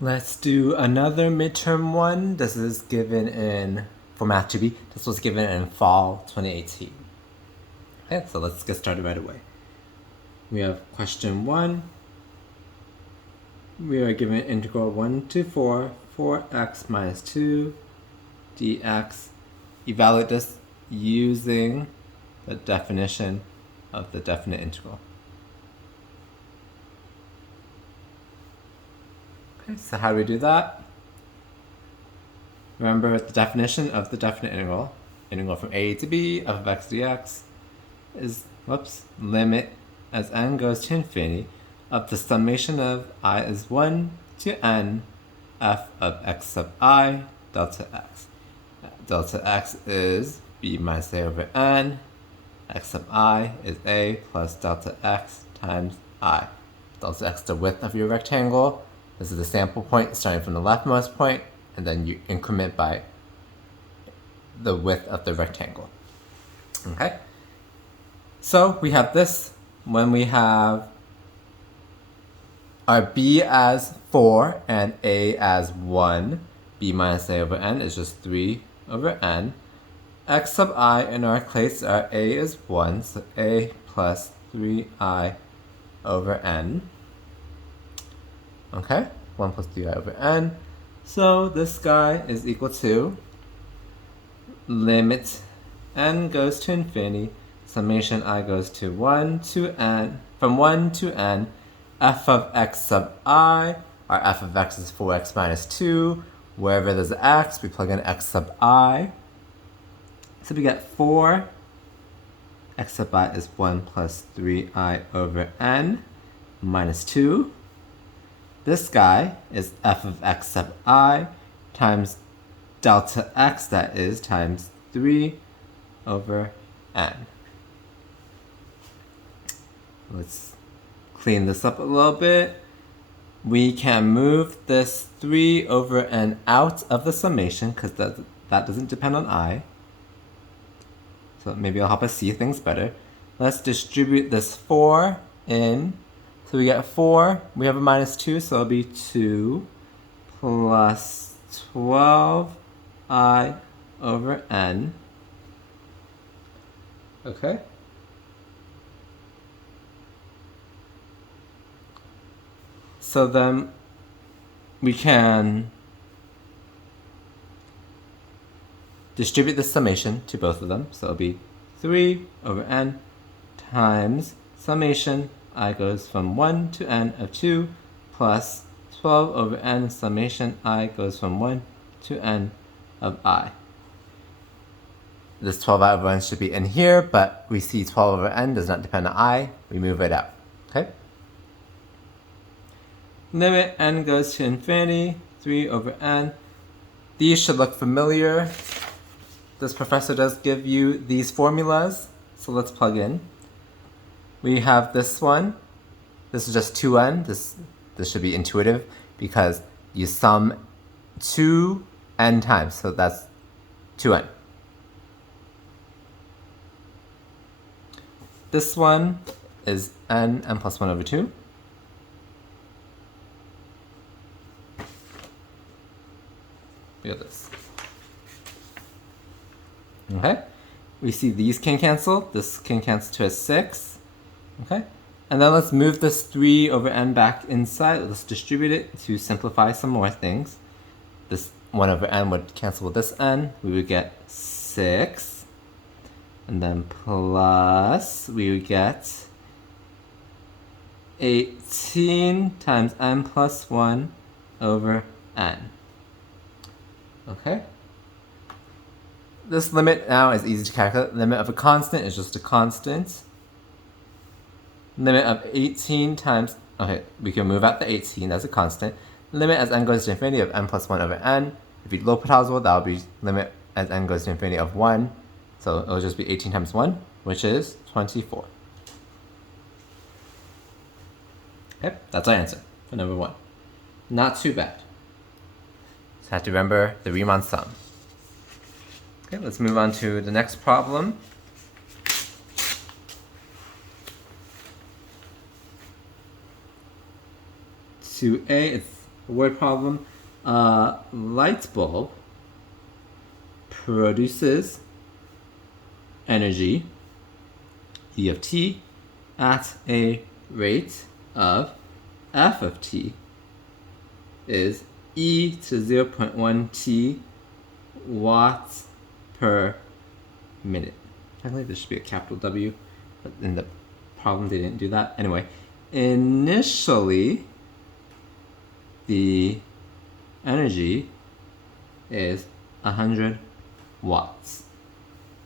Let's do another midterm one. This is given in, for Math 2B, this was given in fall 2018. Okay, so let's get started right away. We have question 1. We are given integral 1 to 4x minus 2 dx. Evaluate this using the definition of the definite integral. Okay, so how do we do that? Remember the definition of the definite integral. Integral from a to b f of x dx is, limit as n goes to infinity of the summation of I is 1 to n f of x sub I delta x. Delta x is b minus a over n. X sub I is a plus delta x times I. Delta x is the width of your rectangle. This is the sample point starting from the leftmost point, and then you increment by the width of the rectangle. Okay? So we have this when we have our b as 4 and a as 1. b minus a over n is just 3 over n. X sub I in our case, our a is 1, so a plus 3i over n. Okay, 1 plus 3i over n. So this guy is equal to limit n goes to infinity, summation I goes to 1 to n, from 1 to n, f of x sub I. Our f of x is 4x minus 2. Wherever there's an x, we plug in x sub I. So we get 4. X sub I is 1 plus 3i over n minus 2. This guy is f of x sub I times delta x, that is, times 3 over n. Let's clean this up a little bit. We can move this 3 over n out of the summation because that doesn't depend on I. So maybe it'll help us see things better. Let's distribute this 4 in. So we get 4. We have a minus 2, so it'll be 2 plus 12i over n. Okay? So then we can distribute the summation to both of them. So it'll be 3 over n times summation I goes from 1 to n of 2 plus 12 over n summation I goes from 1 to n of I. This 12i over n should be in here, but we see 12 over n does not depend on I. We move it out. Okay? Limit n goes to infinity, 3 over n. These should look familiar. This professor does give you these formulas, so let's plug in. We have this one. This is just 2n. This should be intuitive because you sum 2n times, so that's 2n. This one is n plus 1 over 2. We have this. Okay, we see these can cancel. This can cancel to a 6. Okay, and then let's move this 3 over n back inside. Let's distribute it to simplify some more things. This 1 over n would cancel with this n. We would get 6. And then plus, we would get 18 times n plus 1 over n. Okay? This limit now is easy to calculate. Limit of a constant is just a constant. Limit of 18 times, okay, we can move out the 18, that's a constant. Limit as n goes to infinity of n plus 1 over n. If you L'Hopital's, that would be limit as n goes to infinity of 1. So it'll just be 18 times 1, which is 24. Okay, that's our answer for number 1. Not too bad. Just have to remember the Riemann sum. Okay, let's move on to the next problem. 2a, it's A word problem. Light bulb produces energy, E of t, at a rate of f of t is e to 0.1 t watts per minute. Technically, there should be a capital W, but in the problem they didn't do that. Anyway, initially, the energy is 100 watts.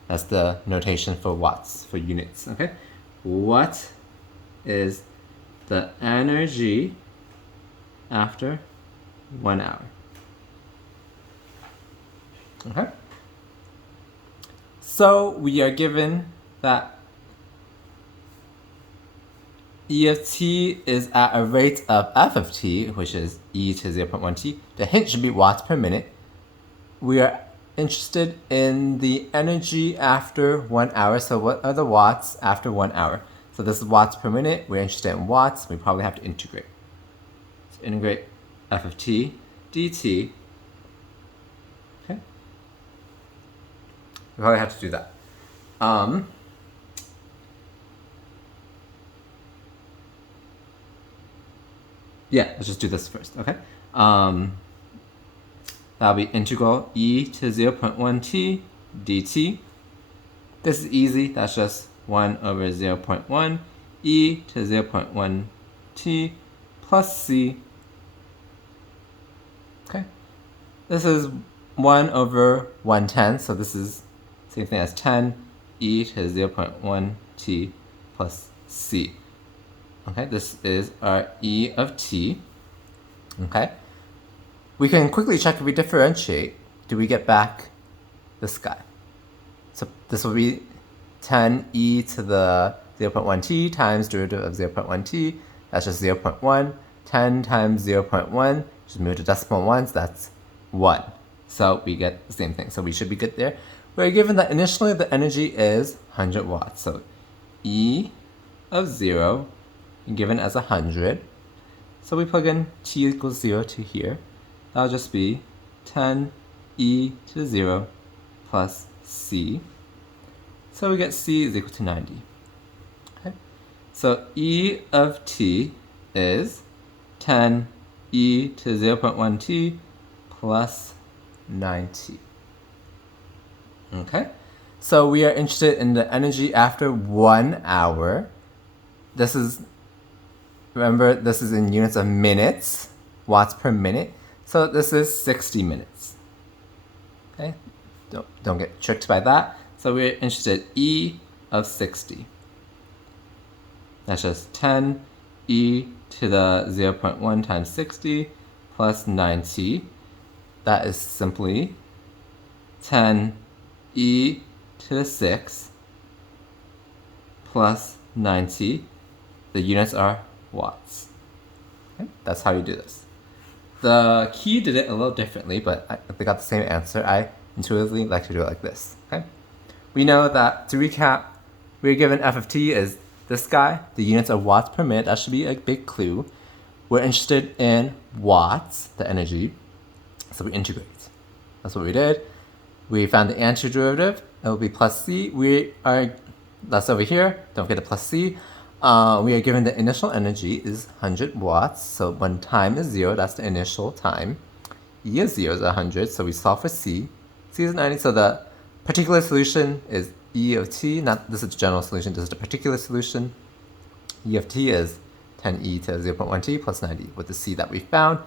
That's the notation for watts, for units, okay? What is the energy after 1 hour? Okay? So we are given that E of t is at a rate of f of t, which is e to 0.1 t. The hint should be watts per minute. We are interested in the energy after 1 hour. So what are the watts after 1 hour? So this is watts per minute. We're interested in watts. We probably have to integrate. So integrate f of t dt. Okay. We probably have to do that. Yeah, let's just do this first, okay? That'll be integral e to 0.1 t dt. This is easy. That's just 1 over 0.1 e to 0.1 t plus c. Okay. This is 1 over 1/10, so this is same thing as 10 e to 0.1 t plus c. Okay, this is our e of t. Okay. We can quickly check if we differentiate. Do we get back this guy? So this will be 10 e to the 0.1 t times derivative of 0.1 t. That's just 0.1. 10 times 0.1, just move to decimal ones, that's 1. So we get the same thing. So we should be good there. We're given that initially the energy is 100 watts. So E of 0 given as 100. So we plug in t equals 0 to here. That'll just be 10 e to the 0 plus c. So we get c is equal to 90. Okay. So e of t is 10 e to 0.1 t plus 90. Okay. So we are interested in the energy after 1 hour. This is, remember, this is in units of minutes, watts per minute. So this is 60 minutes. Okay, don't get tricked by that. So we're interested E of 60. That's just 10 e to the 0.1 times 60 plus 90. That is simply 10 e to the 6 plus 90. The units are watts. Okay? That's how you do this. The key did it a little differently, but they got the same answer. I intuitively like to do it like this. Okay? We know that, to recap, we're given f of t is this guy. The units are watts per minute. That should be a big clue. We're interested in watts, the energy, so we integrate. That's what we did. We found the antiderivative. It will be plus c. That's over here. Don't forget the plus c. We are given the initial energy is 100 watts. So when time is 0, that's the initial time. E of 0 is 100, so we solve for c. C is 90, so the particular solution is E of t. Not this is the general solution, this is the particular solution. E of t is 10e to 0.1 t plus 90. With the c that we found,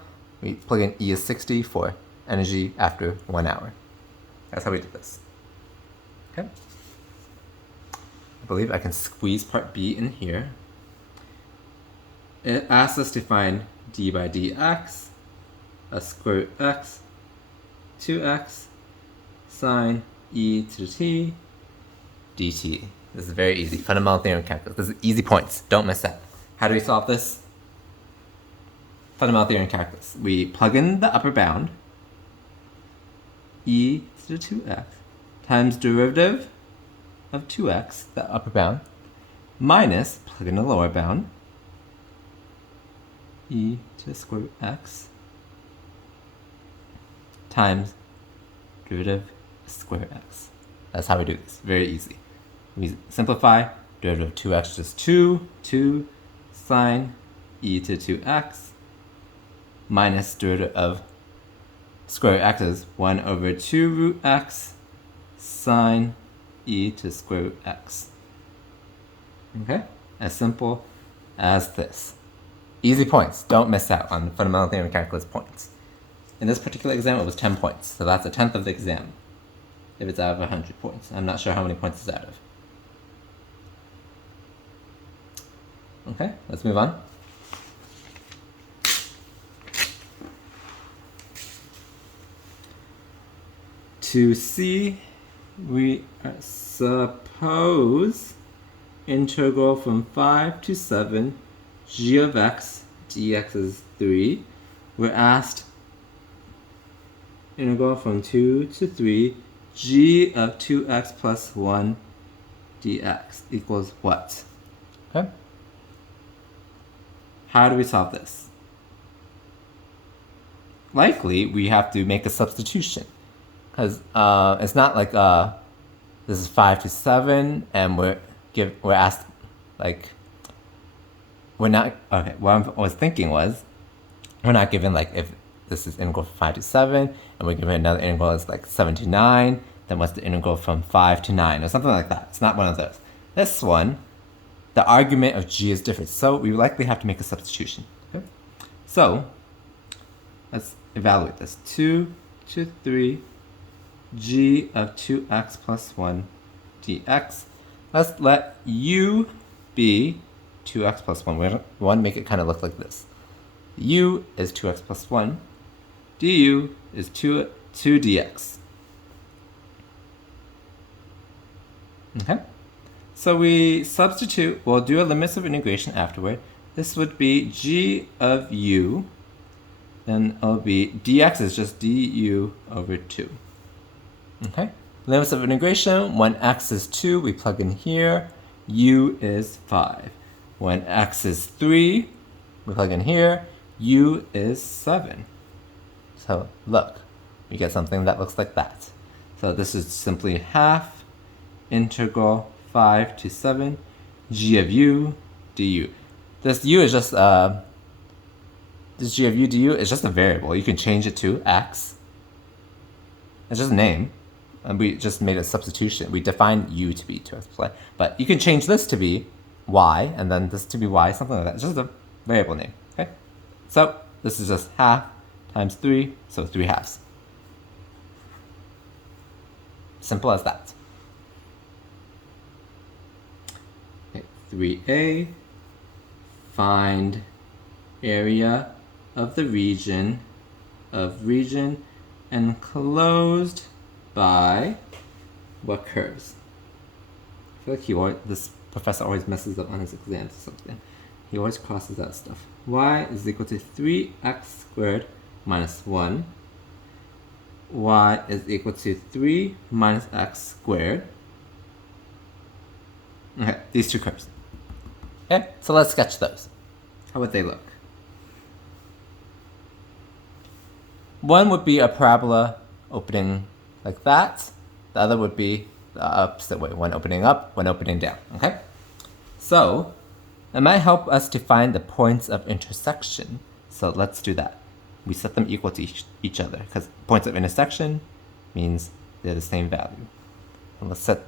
we plug in E is 60 for energy after 1 hour. That's how we did this. Okay. I believe I can squeeze part B in here. It asks us to find d by dx, a square root x, 2x, sine e to the t, dt. This is very easy. Fundamental theorem of calculus. This is easy points. Don't miss that. How do we solve this? Fundamental theorem of calculus. We plug in the upper bound, e to the 2x, times derivative of 2x, the upper bound, minus, plug in the lower bound, e to the square root x, times derivative square x. That's how we do this. Very easy. We simplify. Derivative of 2x is just 2 sine e to 2x minus derivative of square root x is 1 over 2 root x sine e to square root x. Okay? As simple as this. Easy points. Don't miss out on fundamental theorem of calculus points. In this particular exam, it was 10 points, so that's a tenth of the exam if it's out of 100 points. I'm not sure how many points it's out of. Okay, let's move on. To C, we suppose integral from 5 to 7 g of x dx is 3. We're asked integral from 2 to 3 g of 2x plus 1 dx equals what? Okay. How do we solve this? Likely, we have to make a substitution. Because it's not like this is 5 to 7 and we're asked, like, we're not, okay, what I was thinking was, we're not given, like, if this is integral from 5 to 7 and we're given another integral that's like 7 to 9, then what's the integral from 5 to 9 or something like that. It's not one of those. This one, the argument of g is different, so we likely have to make a substitution. Okay? So let's evaluate this. 2 to 3 g of 2x plus 1 dx. Let's let u be 2x plus 1. We want to make it kind of look like this. U is 2x plus 1. du is 2 dx. Okay? So we substitute, we'll do a limits of integration afterward. This would be g of u, then it'll be dx is just du over 2. Okay? Limits of integration, when x is 2, we plug in here, u is 5. When x is 3, we plug in here, u is 7. So look, we get something that looks like that. So this is simply half integral 5 to 7 g of u du. This u is just this g of u du is just a variable. You can change it to x. It's just a name. And we just made a substitution. We defined u to be 2x plus y. But you can change this to be y, and then this to be y, something like that. It's just a variable name. Okay? So this is just half times 3, so 3 halves. Simple as that. Okay, 3a, find area of the region enclosed by what curves? I feel like this professor always messes up on his exams or something. He always crosses out stuff. Y is equal to 3x squared minus 1. Y is equal to 3 minus x squared. Okay, these two curves. Okay, so let's sketch those. How would they look? One would be a parabola opening like that. The other would be the opposite way, one opening up, one opening down, okay? So, it might help us to find the points of intersection. So let's do that. We set them equal to each other, because points of intersection means they're the same value. And let's set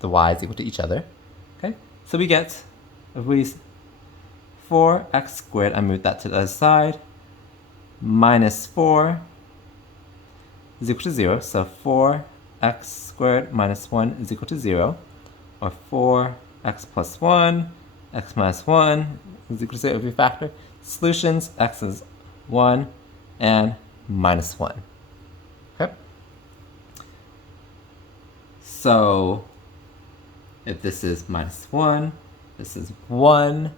the y's equal to each other, okay? So we get, if we 4x squared, I move that to the other side, minus 4 is equal to 0, so 4x squared minus 1 is equal to 0, or 4x plus 1, x minus 1 is equal to 0 if we factor. Solutions, x is 1 and minus 1. Okay? So, if this is minus 1, this is 1,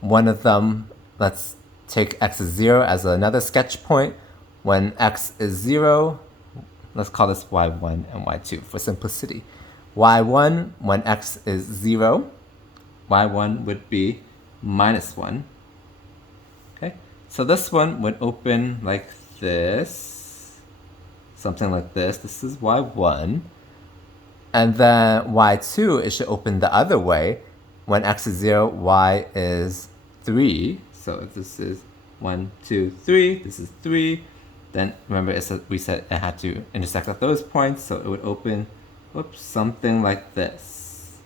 one of them, let's take x is 0 as another sketch point. When x is 0, let's call this y1 and y2 for simplicity. y1, when x is 0, y1 would be minus 1. Okay, so this one would open like this. something like this. This is y1. And then y2, it should open the other way. When x is 0, y is 3. So if this is 1, 2, 3, this is 3. Then remember we said it had to intersect at those points, so it would open, whoops, something like this.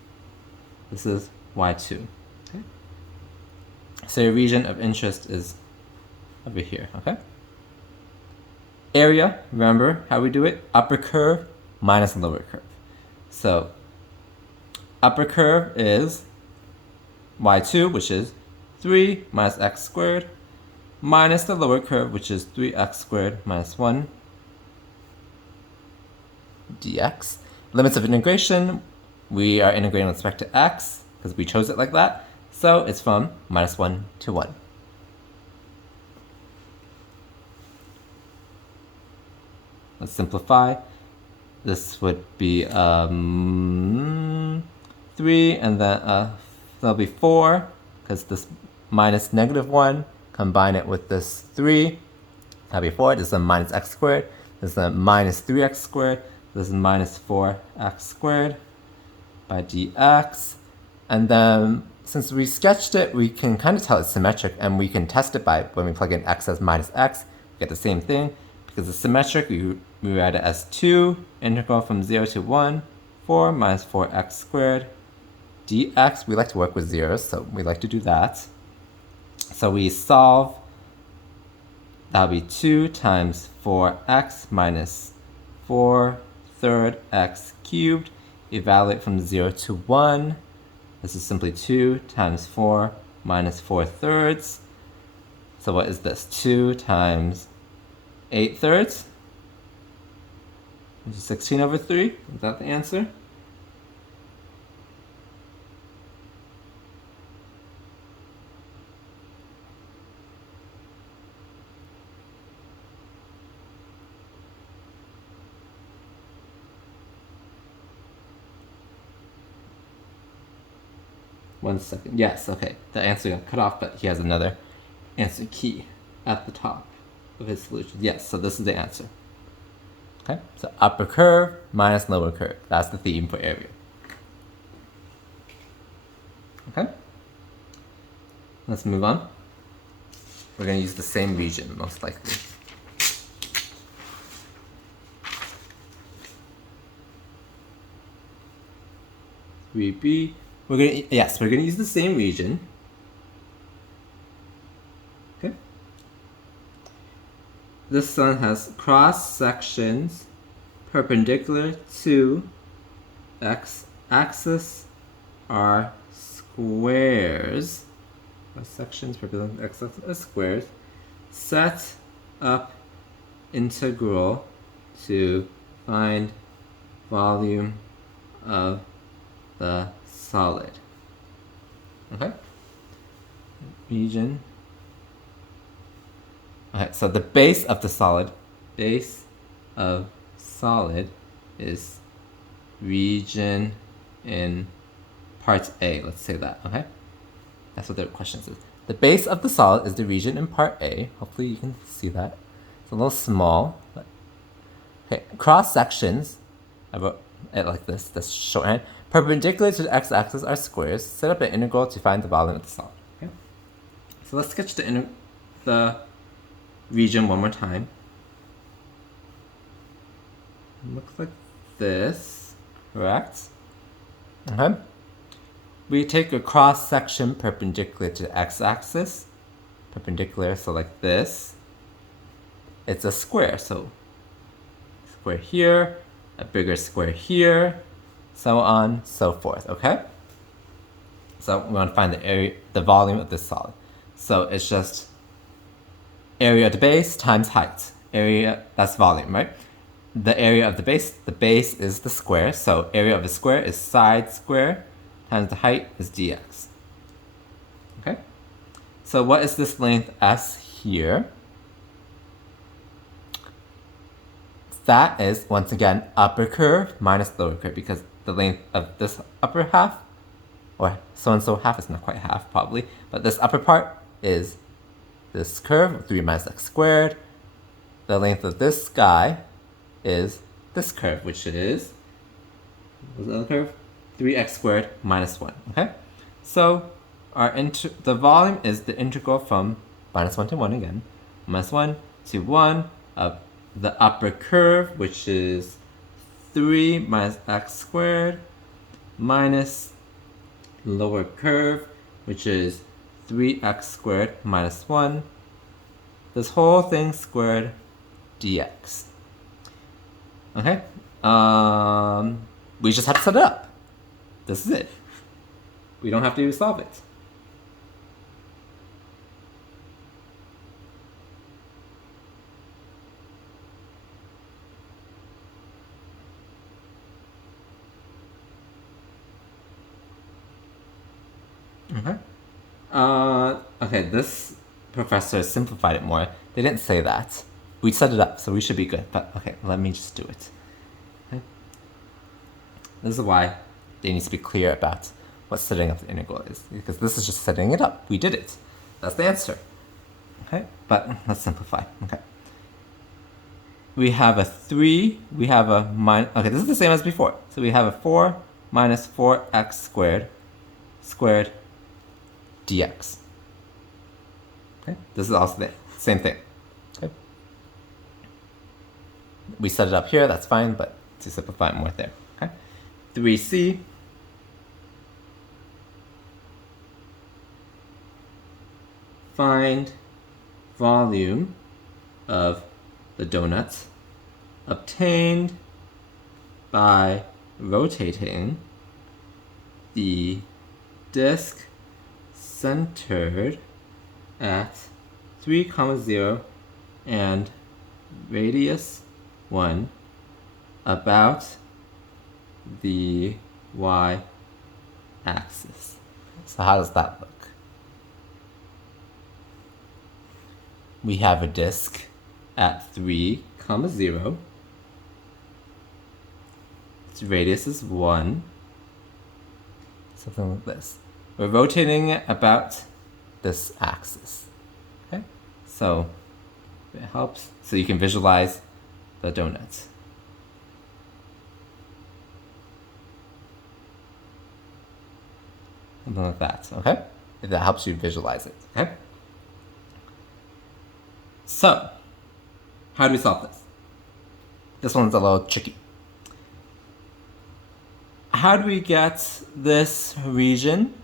This is y2. Okay? So your region of interest is over here, okay? Area, remember how we do it? Upper curve minus lower curve. So upper curve is y2, which is 3 minus x squared, minus the lower curve, which is 3x squared minus 1 dx. Limits of integration, we are integrating with respect to x, because we chose it like that. So it's from minus 1 to 1. Let's simplify. This would be 3, and then there'll be 4, because this minus negative 1, combine it with this 3, that'll be 4. This is a minus x squared. This is a minus 3x squared. This is minus 4x squared by dx. And then, since we sketched it, we can kind of tell it's symmetric, and we can test it by when we plug in x as minus x, we get the same thing. Because it's symmetric, we write it as 2, integral from 0 to 1, 4 minus 4x squared dx. We like to work with zeros, so we like to do that. So we solve, that'll be 2 times 4x minus 4 third x cubed. Evaluate from 0 to 1. This is simply 2 times 4 minus 4 thirds. So what is this? 2 times 8 thirds, which is 16 over 3. Is that the answer? One second. Yes, okay. The answer got cut off, but he has another answer key at the top of his solution. Yes, so this is the answer. Okay, so upper curve minus lower curve. That's the theme for area. Okay, let's move on. We're going to use the same region, most likely. We're going to use the same region. Okay. This one has cross sections perpendicular to x axis are squares. Cross sections perpendicular to x axis are squares. Set up integral to find volume of the solid. Okay? Region. Okay, so the base of the solid, is region in part A. Let's say that, okay? That's what the question says. The base of the solid is the region in part A. Hopefully you can see that. It's a little small. But okay, cross sections, I wrote it like this, that's shorthand. Perpendicular to the x-axis are squares. Set up an integral to find the volume of the solid. Okay? So let's sketch the region one more time. It looks like this, correct? Okay. We take a cross section perpendicular to the x-axis. Perpendicular, so like this. It's a square, so square here, a bigger square here, so on, so forth, okay? So we want to find the area, the volume of this solid. So it's just area of the base times height. Area, that's volume, right? The area of the base is the square, so area of the square is side square times the height is dx. Okay? So what is this length s here? That is, once again, upper curve minus lower curve, because the length of this upper half, or so-and-so half, is not quite half probably, but this upper part is this curve, 3 minus x squared. The length of this guy is this curve, which is, what's the other curve? 3x squared minus 1, okay? So the volume is the integral from minus 1 to 1 again, minus 1 to 1 of the upper curve, which is 3 minus x squared, minus lower curve, which is 3x squared minus 1. This whole thing squared dx. Okay? We just have to set it up. This is it. We don't have to solve it. Okay. Okay, this professor simplified it more. They didn't say that. We set it up, so we should be good. But okay, let me just do it. Okay. This is why they need to be clear about what setting up the integral is, because this is just setting it up. We did it. That's the answer. Okay, but let's simplify. Okay. We have a 3, we have a minus, okay, this is the same as before. So we have a 4 minus 4x squared dx. Okay, this is also the same thing. Okay. We set it up here, that's fine, but to simplify it more there. Okay. 3c find volume of the donut obtained by rotating the disk centered at 3, 0 and radius 1 about the y-axis. So how does that look? We have a disk at 3, 0. Its radius is 1. Something like this. We're rotating it about this axis. Okay? So it helps so you can visualize the donuts. Something like that, okay? If that helps you visualize it, okay? So, how do we solve this? This one's a little tricky. How do we get this region?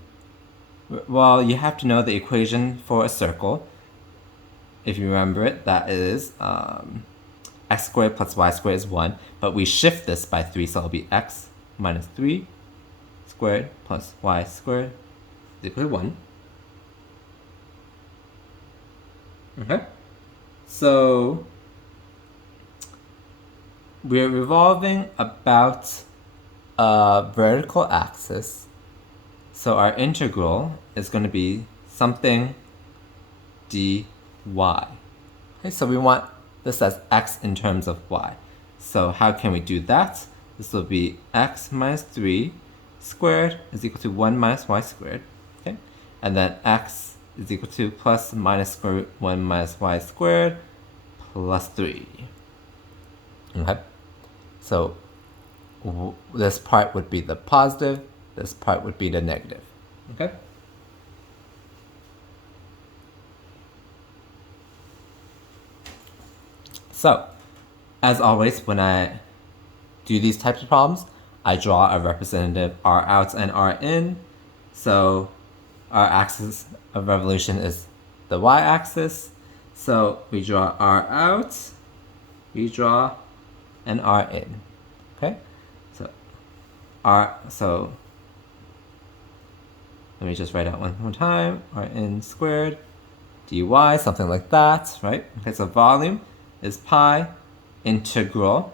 Well, you have to know the equation for a circle. If you remember it, that is x squared plus y squared is 1. But we shift this by 3, so it'll be x minus 3 squared plus y squared is equal to 1. Okay? So we're revolving about a vertical axis. So our integral is going to be something dy. Okay, so we want this as x in terms of y. So how can we do that? This will be x minus 3 squared is equal to 1 minus y squared. Okay? And then x is equal to plus minus square root 1 minus y squared plus 3. Okay? So this part would be the positive, this part would be the negative. Okay? So, as always, when I do these types of problems, I draw a representative R out and R in. So our axis of revolution is the y-axis. So we draw R out, we draw an R in. Okay? So let me just write out one more time. R in squared dy, something like that, right? Okay, so volume is pi integral.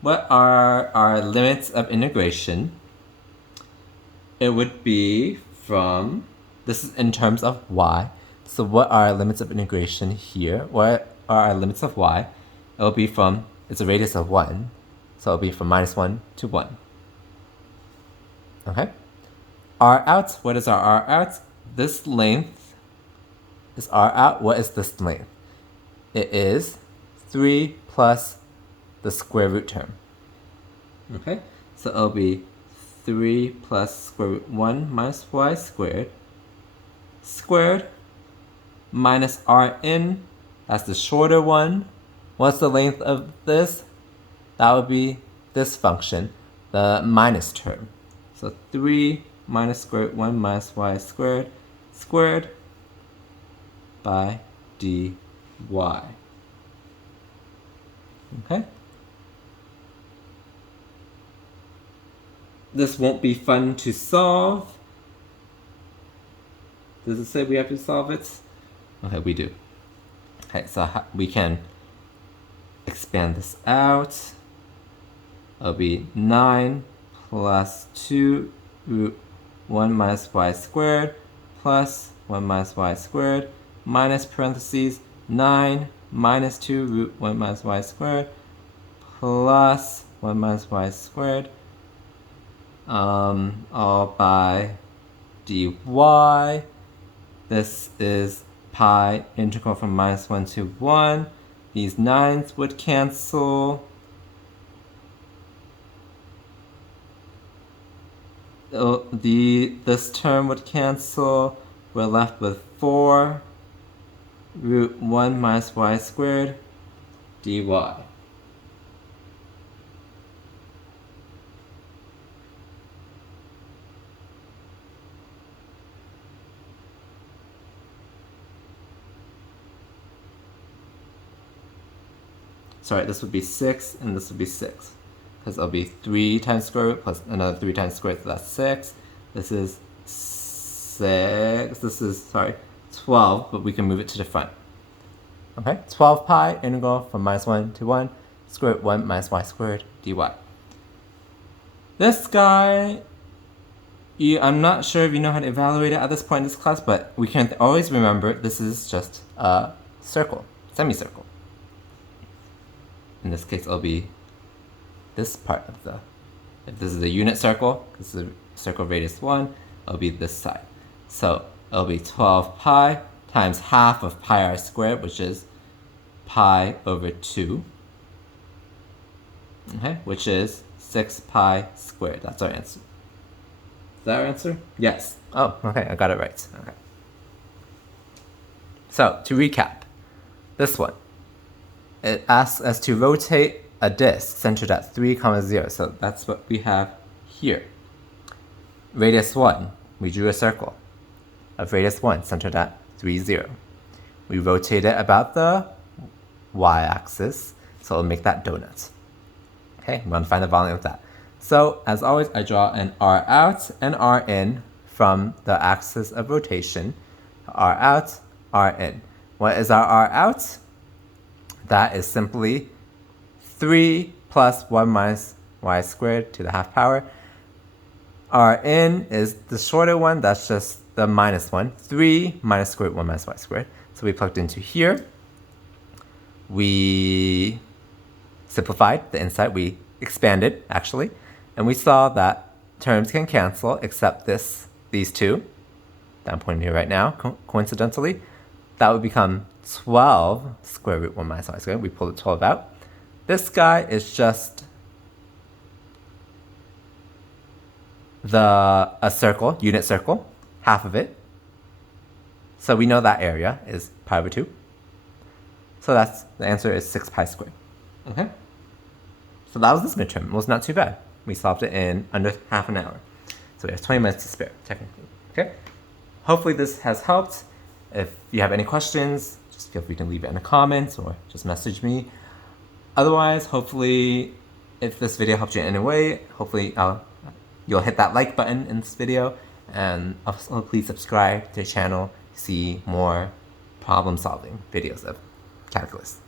What are our limits of integration? It would be from, this is in terms of y. So what are our limits of integration here? What are our limits of y? It will be from, it's a radius of 1. So it'll be from minus 1 to 1. Okay? R out, what is our R out? This length is R out. What is this length? It is 3 plus the square root term. Okay, so it'll be 3 plus square root 1 minus y squared minus Rn, that's the shorter one. What's the length of this? That would be this function, the minus term. So 3 minus square root 1 minus y squared by dy. Okay? This won't be fun to solve. Does it say we have to solve it? Okay, we do. Okay, so we can expand this out. It'll be 9 plus 2 root 1 minus y squared plus 1 minus y squared minus parentheses 9 minus 2 root 1 minus y squared plus 1 minus y squared all by dy. This is pi integral from -1 to 1. These 9s would cancel. This term would cancel. We're left with 4 root 1 minus y squared dy. Sorry, this would be 6 and this would be 6. Because it'll be 3 times square root plus another 3 times square root, so that's 6. This is 6. This is, sorry, 12, but we can move it to the front. Okay, 12 pi integral from -1 to 1, square root 1 minus y squared dy. This guy, I'm not sure if you know how to evaluate it at this point in this class, but we can always remember this is just a circle, semicircle. In this case, it'll be this part of the, if this is a unit circle, this is a circle radius 1, it'll be this side. So it'll be 12 pi times half of pi r squared, which is pi over 2, okay, which is 6 pi squared. That's our answer. Is that our answer? Yes. Oh, okay, I got it right. Okay. So, to recap, this one, it asks us to rotate a disk centered at 3, 0. So that's what we have here. Radius 1, we drew a circle of radius 1 centered at 3, 0. We rotate it about the y-axis, so it'll make that donut. Okay, we want to find the volume of that. So, as always, I draw an r out and r in from the axis of rotation. R out, r in. What is our r out? That is simply 3 plus 1 minus y squared to the half power. R in is the shorter one, that's just the minus one. 3 minus square root 1 minus y squared. So we plugged into here. We simplified the inside, we expanded actually, and we saw that terms can cancel except these two that I'm pointing here right now, coincidentally. That would become 12 square root 1 minus y squared. We pulled the 12 out. This guy is just a circle, unit circle, half of it. So we know that area is pi over 2. So that's, the answer is 6 pi squared. Okay? So that was this midterm. It was not too bad. We solved it in under half an hour. So we have 20 minutes to spare, technically. Okay? Hopefully this has helped. If you have any questions, just feel free to leave it in the comments or just message me. Otherwise, hopefully, if this video helped you in any way, hopefully you'll hit that like button in this video, and also please subscribe to the channel to see more problem-solving videos of calculus.